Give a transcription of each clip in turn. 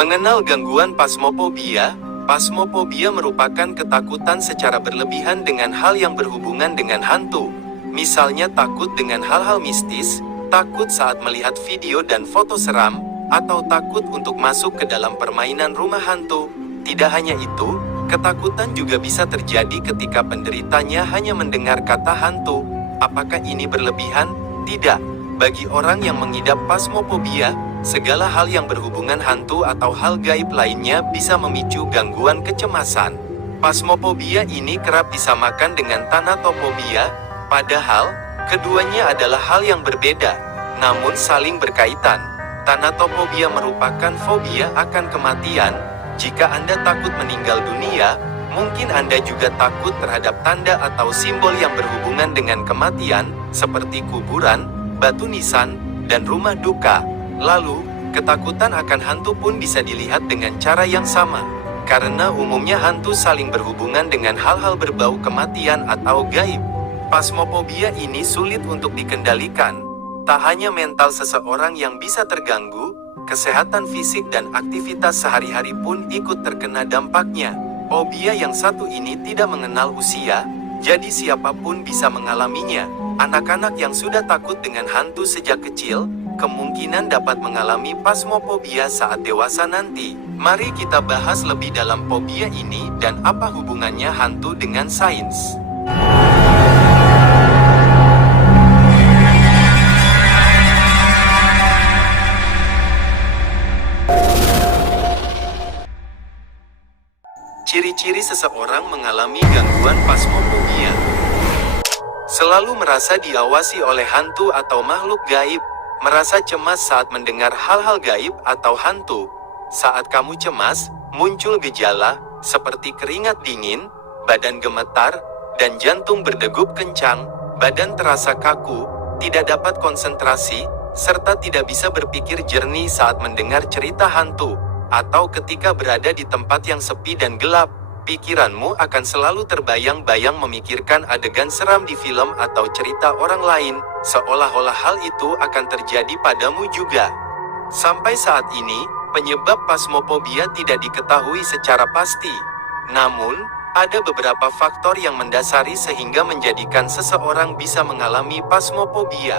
Mengenal gangguan pasmofobia. Pasmofobia merupakan ketakutan secara berlebihan dengan hal yang berhubungan dengan hantu. Misalnya takut dengan hal-hal mistis, takut saat melihat video dan foto seram, atau takut untuk masuk ke dalam permainan rumah hantu. Tidak hanya itu, ketakutan juga bisa terjadi ketika penderitanya hanya mendengar kata hantu. Apakah ini berlebihan? Tidak. Bagi orang yang mengidap pasmofobia, segala hal yang berhubungan hantu atau hal gaib lainnya bisa memicu gangguan kecemasan. Pasmofobia ini kerap disamakan dengan thanatofobia, padahal keduanya adalah hal yang berbeda, namun saling berkaitan. Thanatofobia merupakan fobia akan kematian. Jika Anda takut meninggal dunia, mungkin Anda juga takut terhadap tanda atau simbol yang berhubungan dengan kematian, seperti kuburan, batu nisan, dan rumah duka. Lalu, ketakutan akan hantu pun bisa dilihat dengan cara yang sama, karena umumnya hantu saling berhubungan dengan hal-hal berbau kematian atau gaib. Pasmofobia ini sulit untuk dikendalikan. Tak hanya mental seseorang yang bisa terganggu, kesehatan fisik dan aktivitas sehari-hari pun ikut terkena dampaknya. Fobia yang satu ini tidak mengenal usia, jadi siapapun bisa mengalaminya. Anak-anak yang sudah takut dengan hantu sejak kecil, kemungkinan dapat mengalami pasmofobia saat dewasa nanti. Mari kita bahas lebih dalam fobia ini dan apa hubungannya hantu dengan sains. Ciri-ciri seseorang mengalami gangguan pasmofobia. Selalu merasa diawasi oleh hantu atau makhluk gaib. Merasa cemas saat mendengar hal-hal gaib atau hantu. Saat kamu cemas, muncul gejala seperti keringat dingin, badan gemetar, dan jantung berdegup kencang. Badan terasa kaku, tidak dapat konsentrasi, serta tidak bisa berpikir jernih saat mendengar cerita hantu. Atau ketika berada di tempat yang sepi dan gelap, pikiranmu akan selalu terbayang-bayang memikirkan adegan seram di film atau cerita orang lain, seolah-olah hal itu akan terjadi padamu juga. Sampai saat ini, penyebab pasmofobia tidak diketahui secara pasti. Namun, ada beberapa faktor yang mendasari sehingga menjadikan seseorang bisa mengalami pasmofobia.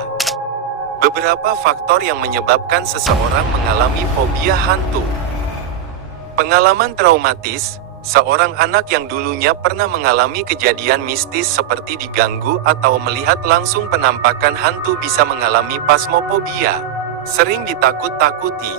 Beberapa faktor yang menyebabkan seseorang mengalami fobia hantu. Pengalaman traumatis. Seorang anak yang dulunya pernah mengalami kejadian mistis seperti diganggu atau melihat langsung penampakan hantu bisa mengalami pasmofobia. Sering ditakut-takuti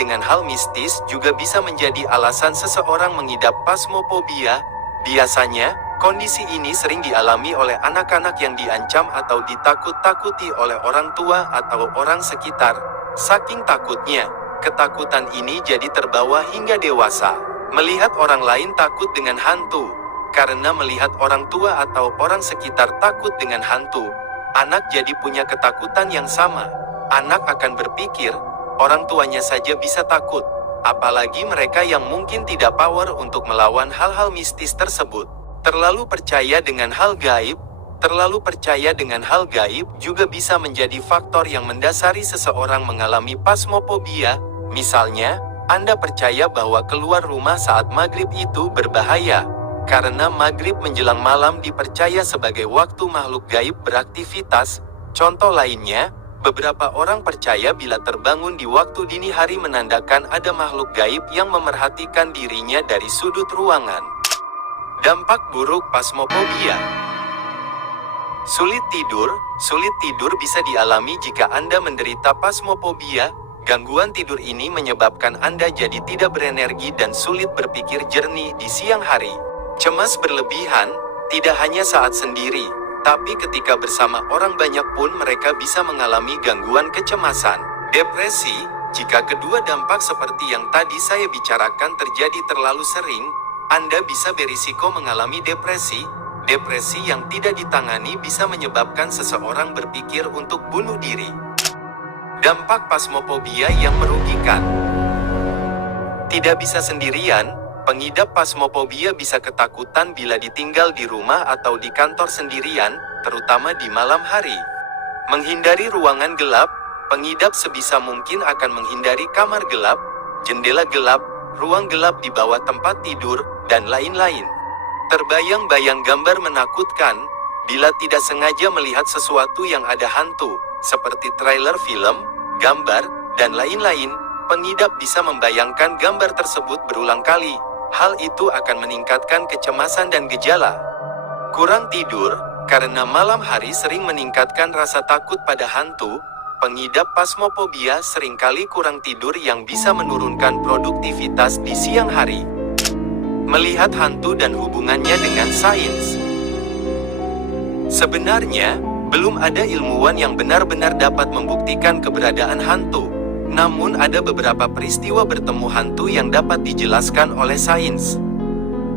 dengan hal mistis juga bisa menjadi alasan seseorang mengidap pasmofobia. Biasanya, kondisi ini sering dialami oleh anak-anak yang diancam atau ditakut-takuti oleh orang tua atau orang sekitar. Saking takutnya, ketakutan ini jadi terbawa hingga dewasa. Melihat orang lain takut dengan hantu. Karena melihat orang tua atau orang sekitar takut dengan hantu, anak jadi punya ketakutan yang sama. Anak akan berpikir, orang tuanya saja bisa takut. Apalagi mereka yang mungkin tidak power untuk melawan hal-hal mistis tersebut. Terlalu percaya dengan hal gaib juga bisa menjadi faktor yang mendasari seseorang mengalami pasmofobia. Misalnya, Anda percaya bahwa keluar rumah saat maghrib itu berbahaya, karena maghrib menjelang malam dipercaya sebagai waktu makhluk gaib beraktivitas. Contoh lainnya, beberapa orang percaya bila terbangun di waktu dini hari menandakan ada makhluk gaib yang memerhatikan dirinya dari sudut ruangan. Dampak buruk pasmofobia. Sulit tidur bisa dialami jika Anda menderita pasmofobia. Gangguan tidur ini menyebabkan Anda jadi tidak berenergi dan sulit berpikir jernih di siang hari. Cemas berlebihan, tidak hanya saat sendiri, tapi ketika bersama orang banyak pun mereka bisa mengalami gangguan kecemasan. Depresi, jika kedua dampak seperti yang tadi saya bicarakan terjadi terlalu sering, Anda bisa berisiko mengalami depresi. Depresi yang tidak ditangani bisa menyebabkan seseorang berpikir untuk bunuh diri. Dampak pasmofobia yang merugikan. Tidak bisa sendirian, pengidap pasmofobia bisa ketakutan bila ditinggal di rumah atau di kantor sendirian, terutama di malam hari. Menghindari ruangan gelap. Pengidap sebisa mungkin akan menghindari kamar gelap, jendela gelap, ruang gelap di bawah tempat tidur, dan lain-lain. Terbayang-bayang gambar menakutkan, bila tidak sengaja melihat sesuatu yang ada hantu, seperti trailer film, gambar, dan lain-lain, pengidap bisa membayangkan gambar tersebut berulang kali. Hal itu akan meningkatkan kecemasan dan gejala kurang tidur, karena malam hari sering meningkatkan rasa takut pada hantu. Pengidap phasmophobia seringkali kurang tidur yang bisa menurunkan produktivitas di siang hari. Melihat hantu dan hubungannya dengan sains. Sebenarnya, belum ada ilmuwan yang benar-benar dapat membuktikan keberadaan hantu. Namun ada beberapa peristiwa bertemu hantu yang dapat dijelaskan oleh sains.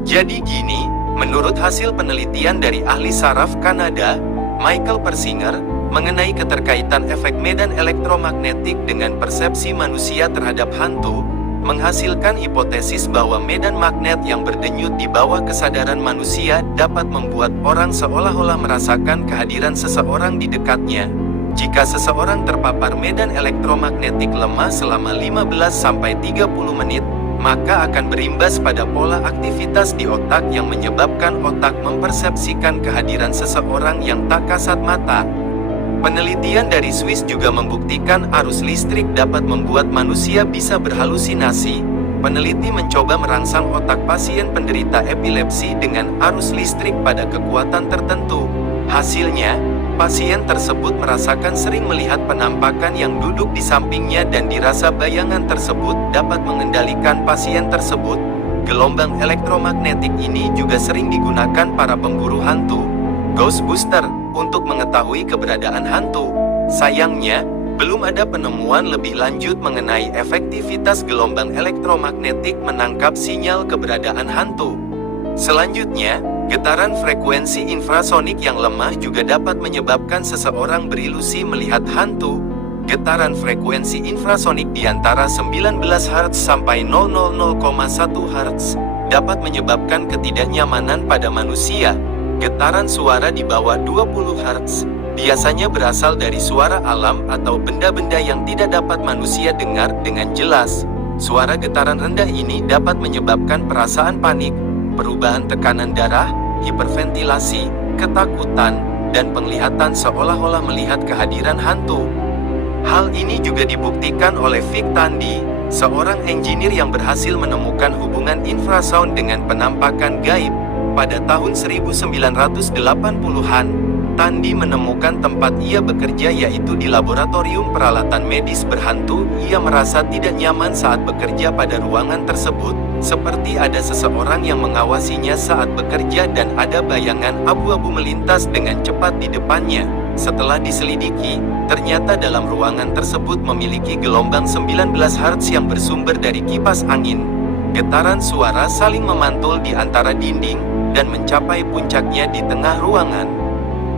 Jadi gini, menurut hasil penelitian dari ahli saraf Kanada, Michael Persinger, mengenai keterkaitan efek medan elektromagnetik dengan persepsi manusia terhadap hantu, menghasilkan hipotesis bahwa medan magnet yang berdenyut di bawah kesadaran manusia dapat membuat orang seolah-olah merasakan kehadiran seseorang di dekatnya. Jika seseorang terpapar medan elektromagnetik lemah selama 15-30 menit, maka akan berimbas pada pola aktivitas di otak yang menyebabkan otak mempersepsikan kehadiran seseorang yang tak kasat mata. Penelitian dari Swiss juga membuktikan arus listrik dapat membuat manusia bisa berhalusinasi. Peneliti mencoba merangsang otak pasien penderita epilepsi dengan arus listrik pada kekuatan tertentu. Hasilnya, pasien tersebut merasakan sering melihat penampakan yang duduk di sampingnya dan dirasa bayangan tersebut dapat mengendalikan pasien tersebut. Gelombang elektromagnetik ini juga sering digunakan para pemburu hantu, Ghostbuster, untuk mengetahui keberadaan hantu. Sayangnya, belum ada penemuan lebih lanjut mengenai efektivitas gelombang elektromagnetik menangkap sinyal keberadaan hantu. Selanjutnya, getaran frekuensi infrasonik yang lemah juga dapat menyebabkan seseorang berilusi melihat hantu. Getaran frekuensi infrasonik di antara 19 Hz sampai 000,1 Hz dapat menyebabkan ketidaknyamanan pada manusia. Getaran suara di bawah 20 Hz biasanya berasal dari suara alam atau benda-benda yang tidak dapat manusia dengar dengan jelas. Suara getaran rendah ini dapat menyebabkan perasaan panik, perubahan tekanan darah, hiperventilasi, ketakutan, dan penglihatan seolah-olah melihat kehadiran hantu. Hal ini juga dibuktikan oleh Vic Tandy, seorang engineer yang berhasil menemukan hubungan infrasound dengan penampakan gaib. Pada tahun 1980-an, Tandy menemukan tempat ia bekerja yaitu di laboratorium peralatan medis berhantu. Ia merasa tidak nyaman saat bekerja pada ruangan tersebut, seperti ada seseorang yang mengawasinya saat bekerja dan ada bayangan abu-abu melintas dengan cepat di depannya. Setelah diselidiki, ternyata dalam ruangan tersebut memiliki gelombang 19 Hz yang bersumber dari kipas angin. Getaran suara saling memantul di antara dinding, dan mencapai puncaknya di tengah ruangan.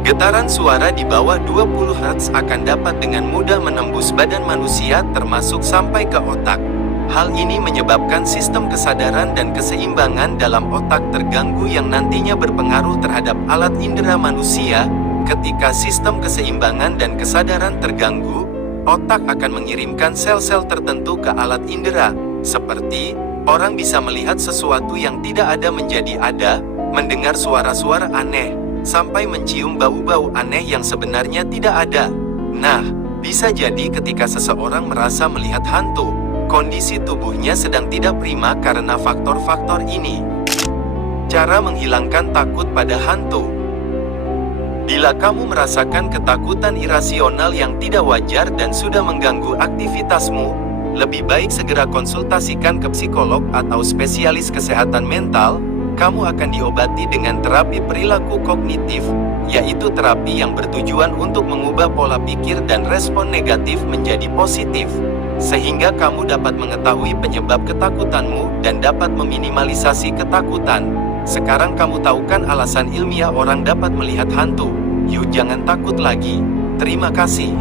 Getaran suara di bawah 20 Hz akan dapat dengan mudah menembus badan manusia termasuk sampai ke otak. Hal ini menyebabkan sistem kesadaran dan keseimbangan dalam otak terganggu yang nantinya berpengaruh terhadap alat indera manusia. Ketika sistem keseimbangan dan kesadaran terganggu, otak akan mengirimkan sel-sel tertentu ke alat indera, seperti orang bisa melihat sesuatu yang tidak ada menjadi ada, mendengar suara-suara aneh, sampai mencium bau-bau aneh yang sebenarnya tidak ada. Nah, bisa jadi ketika seseorang merasa melihat hantu, kondisi tubuhnya sedang tidak prima karena faktor-faktor ini. Cara menghilangkan takut pada hantu. Bila kamu merasakan ketakutan irasional yang tidak wajar dan sudah mengganggu aktivitasmu, lebih baik segera konsultasikan ke psikolog atau spesialis kesehatan mental. Kamu akan diobati dengan terapi perilaku kognitif, yaitu terapi yang bertujuan untuk mengubah pola pikir dan respon negatif menjadi positif, sehingga kamu dapat mengetahui penyebab ketakutanmu dan dapat meminimalisasi ketakutan. Sekarang kamu tahu kan alasan ilmiah orang dapat melihat hantu. Yuk jangan takut lagi. Terima kasih.